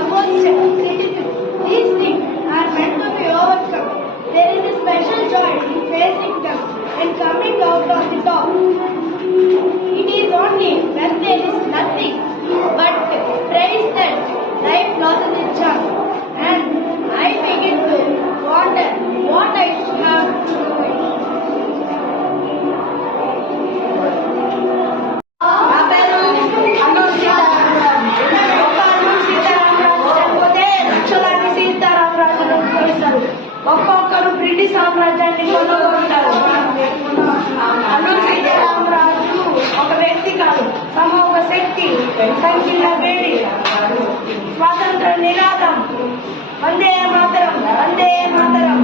opposed criticism. These things are meant to be overcome. There is a special joy in facing them and coming out on the top. It is only when there is nothing but praise that life loses its charm, and I begin to wonder what I should have to do. ఒక్కొక్కరు British సామ్రాజ్యాన్ని కొనుగొంటారు. అల్లూరి సీతారామరాజు ఒక వ్యక్తి కాదు, సమూహ శక్తి, సంకీర్ణ వేడి, స్వాతంత్ర నినాదం. Vande Mataram, Vande Mataram.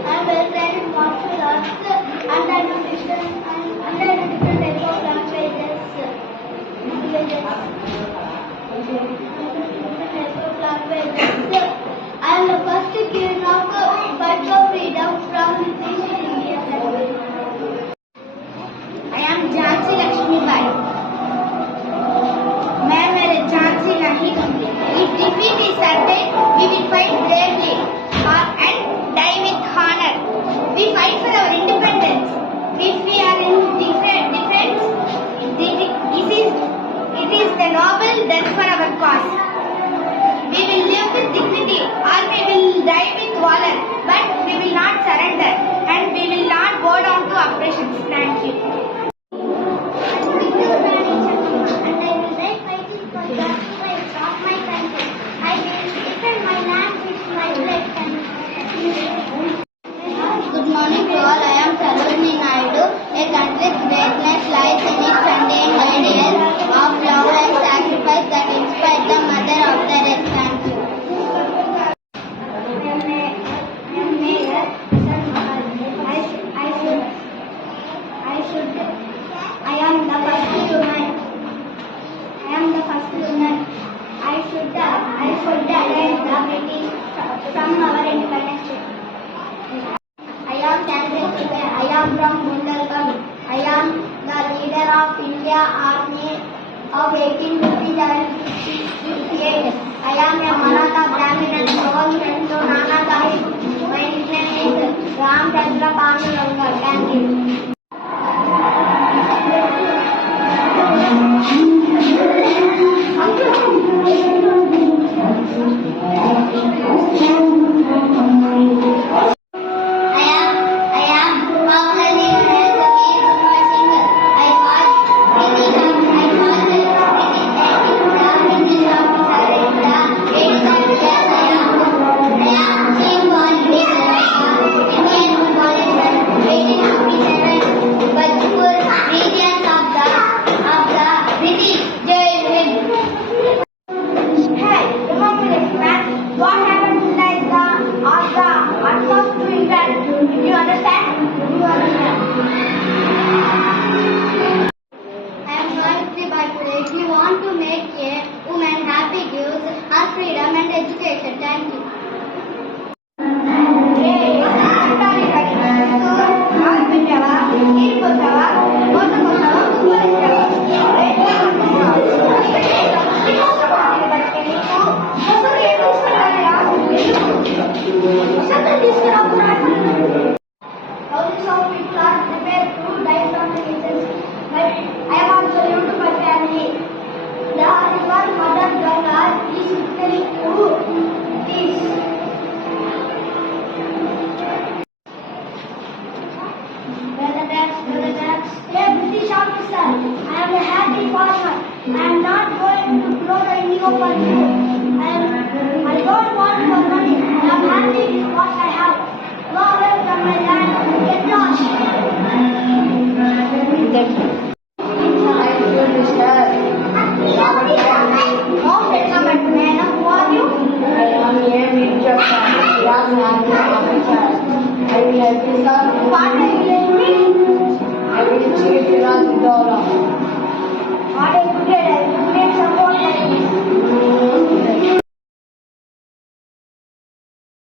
I am well trained martial arts and I know different types of languages. I am the first king of fight for freedom from British India. I am Jhansi Lakshmibai. मैं मेरे झांसी नहीं दूंगी. If defeat is certain, we will fight bravely and die with honor. We fight for our independence. If we are in defense, it is the noble death for our cause. We will live with dignity or we will die with valor, but we will not surrender and we will not go down to oppressions. Thank you. Good morning to all. I am Sarojini Naidu. A country's greatness lies in its undying ideals of love and sacrifice that inspire the mother of the race. Thank you. I am the first human. I should arrange the British from our independence. I am Candidate Sibay. I am from Bundelkhand. I am the leader of India Army of 1857-58. I am a Maratha Brahmin and born friend to Nana Sahib. My nickname is Ramchandra Panulangar. Thank you. If you want to make a woman happy, gives her freedom and education. Thank you. Thousands of people are prepared to die from the disease, but I am also new to my family. The river Mother Ganga is literally through this. Brother Dax, hey British officer, I am a happy farmer. I am not going to grow the indigo for you. I don't want your money. I am happy with what I have. Go away from my land. Get lost. I will help you, sir. I will teach you $1,000.